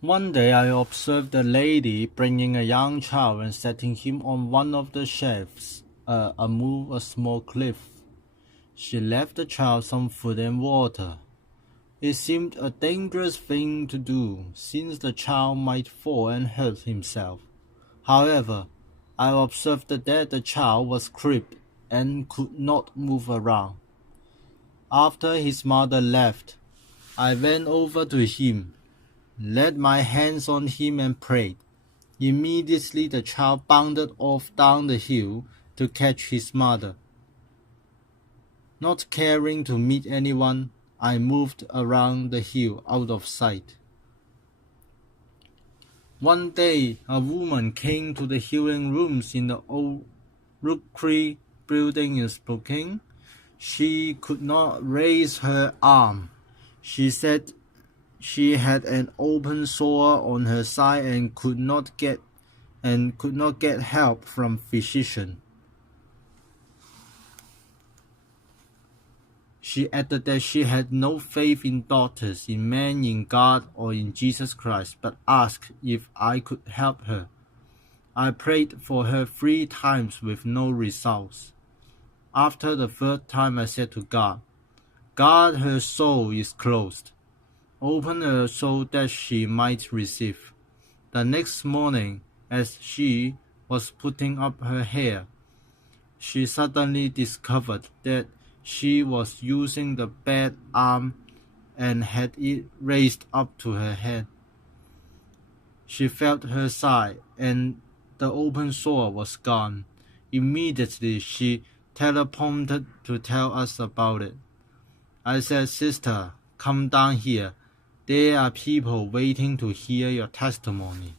One day I observed a lady bringing a young child and setting him on one of the shelves above a small cliff. She left the child some food and water. It seemed a dangerous thing to do, since the child might fall and hurt himself. However, I observed that the child was crippled and could not move around. After his mother left, I went over to him, laid my hands on him and prayed. Immediately the child bounded off down the hill to catch his mother. Not caring to meet anyone, I moved around the hill out of sight. One day, a woman came to the healing rooms in the old Ruthlidge building in Spokane. She could not raise her arm. She said she had an open sore on her side and could not get help from physician. She added that she had no faith in doctors, in men, in God, or in Jesus Christ, but asked if I could help her. I prayed for her 3 times with no results. After the 3rd time I said to God, "God, her soul is closed. Open her soul that she might receive." The next morning, as she was putting up her hair, she suddenly discovered that she was using the bad arm and had it raised up to her head. She felt her side, and the open sore was gone. Immediately she teleprompted to tell us about it. I said, "Sister, come down here. There are people waiting to hear your testimony."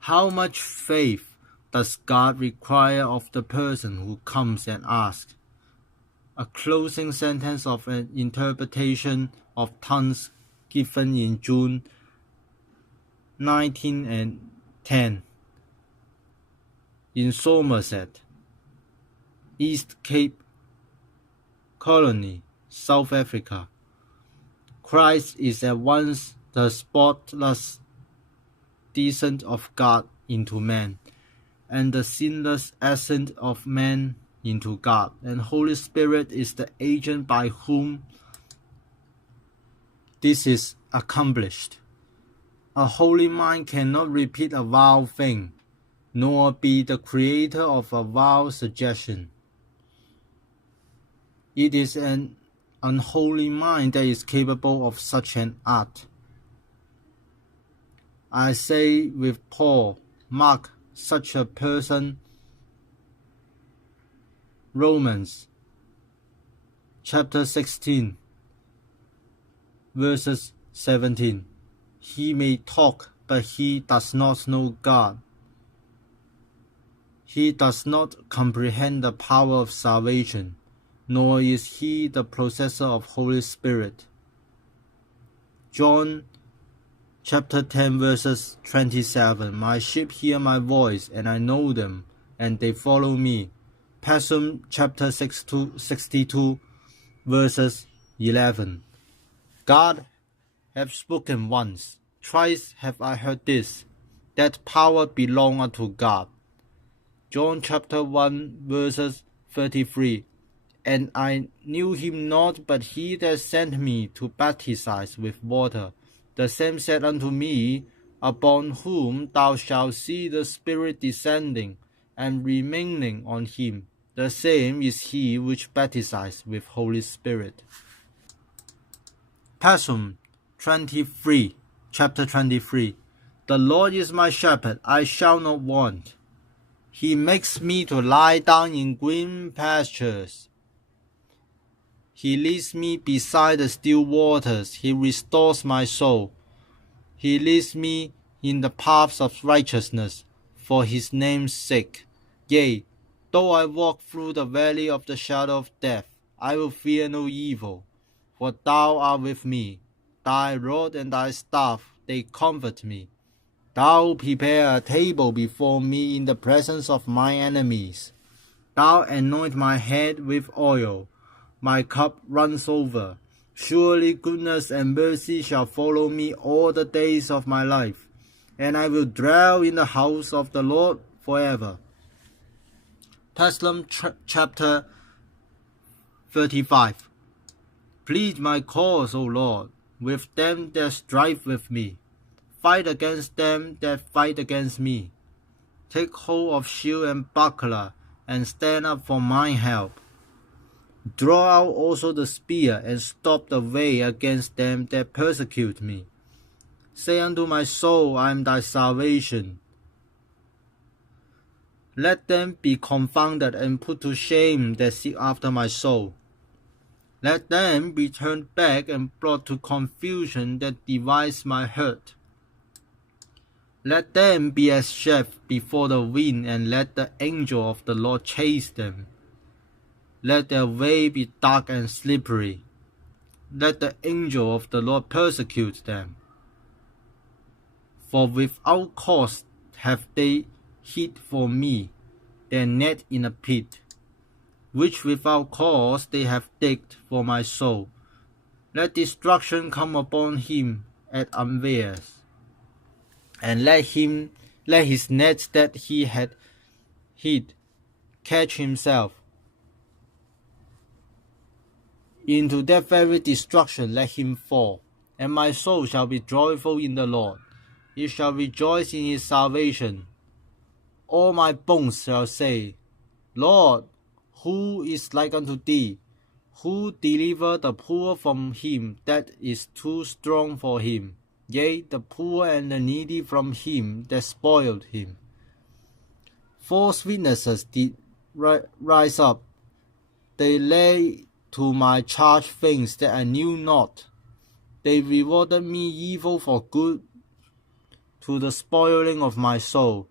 How much faith does God require of the person who comes and asks? A closing sentence of an interpretation of tongues given in June 1910 in Somerset, East Cape Colony, South Africa. Christ is at once the spotless descent of God into man, and the sinless ascent of man into God, and Holy Spirit is the agent by whom this is accomplished. A holy mind cannot repeat a vile thing, nor be the creator of a vile suggestion. It is an unholy mind that is capable of such an art. I say with Paul, mark such a person. Romans chapter 16, verses 17. He may talk, but he does not know God. He does not comprehend the power of salvation, nor is he the possessor of Holy Spirit. John chapter 10, verses 27. My sheep hear my voice, and I know them, and they follow me. Psalm chapter 62, verses 11. God hath spoken once, twice have I heard this, that power belongeth unto God. John chapter 1, verses 33. And I knew him not, but he that sent me to baptize with water. The same said unto me, Upon whom thou shalt see the Spirit descending and remaining on him. The same is he which baptizeth with Holy Spirit. Psalm 23, chapter 23. The Lord is my shepherd, I shall not want. He makes me to lie down in green pastures. He leads me beside the still waters. He restores my soul. He leads me in the paths of righteousness for his name's sake. Yea, though I walk through the valley of the shadow of death, I will fear no evil, for thou art with me. Thy rod and thy staff, they comfort me. Thou prepare a table before me in the presence of my enemies. Thou anoint my head with oil. My cup runs over. Surely goodness and mercy shall follow me all the days of my life, and I will dwell in the house of the Lord forever. Psalm chapter 35. Plead my cause, O Lord, with them that strive with me. Fight against them that fight against me. Take hold of shield and buckler, and stand up for my help. Draw out also the spear, and stop the way against them that persecute me. Say unto my soul, I am thy salvation. Let them be confounded and put to shame that seek after my soul. Let them be turned back and brought to confusion that devise my hurt. Let them be as chaff before the wind, and let the angel of the Lord chase them. Let their way be dark and slippery. Let the angel of the Lord persecute them. For without cause have they hid for me their net in a pit, which without cause they have digged for my soul. Let destruction come upon him at unawares, and let his nets that he had hid catch himself. Into that very destruction let him fall, and my soul shall be joyful in the Lord. It shall rejoice in his salvation. All my bones shall say, Lord, who is like unto thee? Who delivered the poor from him that is too strong for him? Yea, the poor and the needy from him that spoiled him. False witnesses did rise up. They lay to my charge things that I knew not. They rewarded me evil for good, to the spoiling of my soul.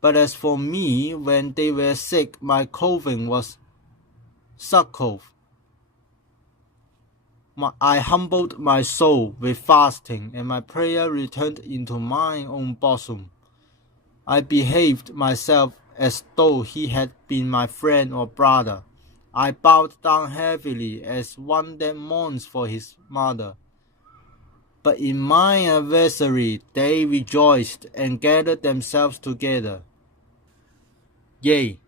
But as for me, when they were sick, my clothing was sackcloth. I humbled my soul with fasting, and my prayer returned into mine own bosom. I behaved myself as though he had been my friend or brother. I bowed down heavily as one that mourns for his mother. But in my adversary they rejoiced and gathered themselves together. Yea,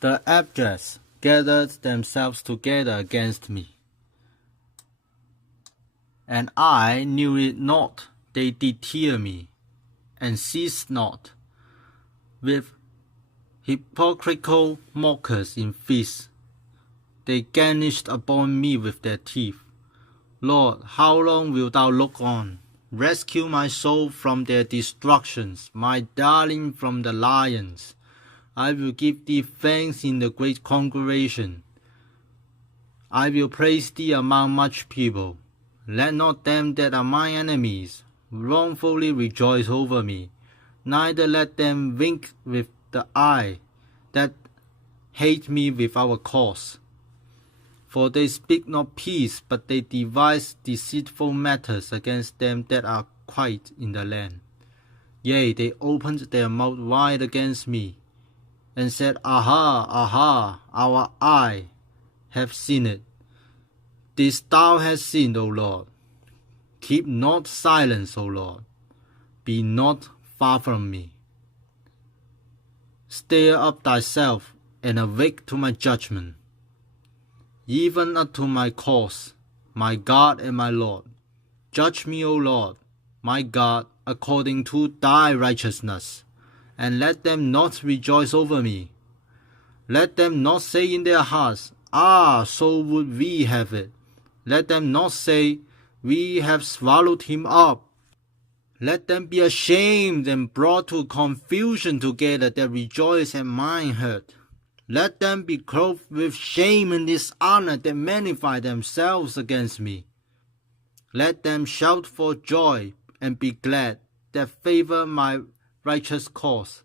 the abject gathered themselves together against me. And I knew it not. They did tear me, and ceased not. With hypocritical mockers in feasts, they garnished upon me with their teeth. Lord, how long wilt thou look on? Rescue my soul from their destructions, my darling from the lions. I will give thee thanks in the great congregation. I will praise thee among much people. Let not them that are my enemies wrongfully rejoice over me, neither let them wink with the eye that hate me without a cause. For they speak not peace, but they devise deceitful matters against them that are quiet in the land. Yea, they opened their mouth wide against me, and said, Aha, aha, our eye hath seen it. This thou hast seen, O Lord. Keep not silence, O Lord. Be not far from me. Stir up thyself, and awake to my judgment, even unto my cause, my God and my Lord. Judge me, O Lord, my God, according to thy righteousness, and let them not rejoice over me. Let them not say in their hearts, Ah, so would we have it. Let them not say, We have swallowed him up. Let them be ashamed and brought to confusion together that rejoice at mine hurt. Let them be clothed with shame and dishonor that magnify themselves against me. Let them shout for joy and be glad that favor my righteous cause.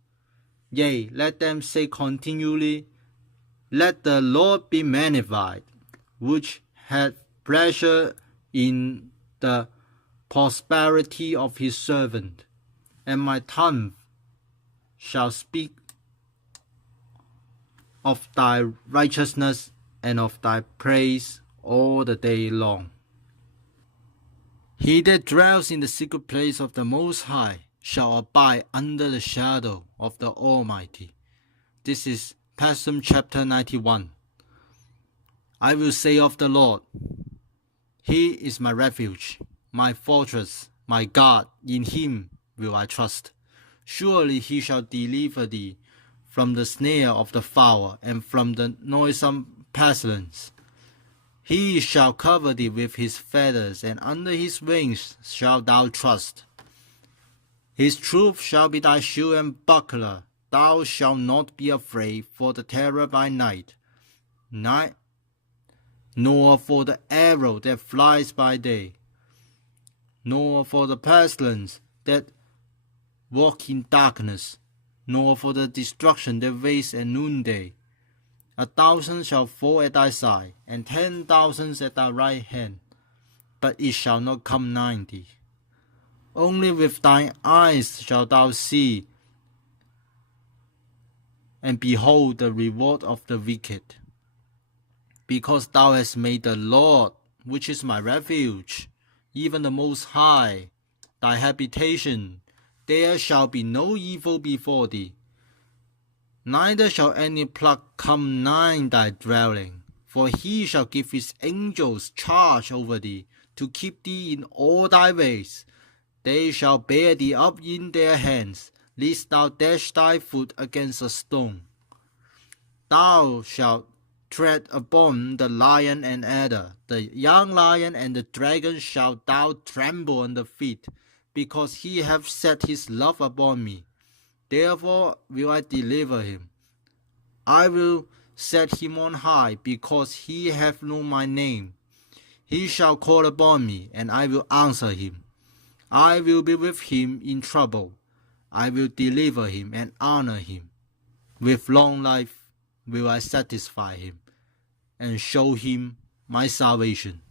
Yea, let them say continually, Let the Lord be magnified, which hath pleasure in the prosperity of his servant. And my tongue shall speak of thy righteousness and of thy praise all the day long. He that dwells in the secret place of the Most High shall abide under the shadow of the Almighty. This is Psalm chapter 91. I will say of the Lord, He is my refuge, my fortress, my God, in Him will I trust. Surely He shall deliver thee from the snare of the fowler and from the noisome pestilence. He shall cover thee with His feathers, and under His wings shalt thou trust. His truth shall be thy shield and buckler. Thou shalt not be afraid for the terror by night, nor for the arrow that flies by day, nor for the pestilence that walk in darkness, nor for the destruction that wastes at noonday. 1,000 shall fall at thy side, and 10,000 at thy right hand, but it shall not come nigh thee. Only with thine eyes shalt thou see and behold the reward of the wicked. Because thou hast made the Lord, which is my refuge, even the Most High, thy habitation, there shall be no evil before thee, neither shall any plague come nigh thy dwelling. For He shall give His angels charge over thee, to keep thee in all thy ways. They shall bear thee up in their hands, lest thou dash thy foot against a stone. Thou shalt tread upon the lion and adder, the young lion and the dragon shalt thou trample under feet, because He hath set His love upon me. Therefore will I deliver him. I will set him on high, because he hath known my name. He shall call upon me, and I will answer him. I will be with him in trouble. I will deliver him and honor him. With long life will I satisfy him, and show him my salvation.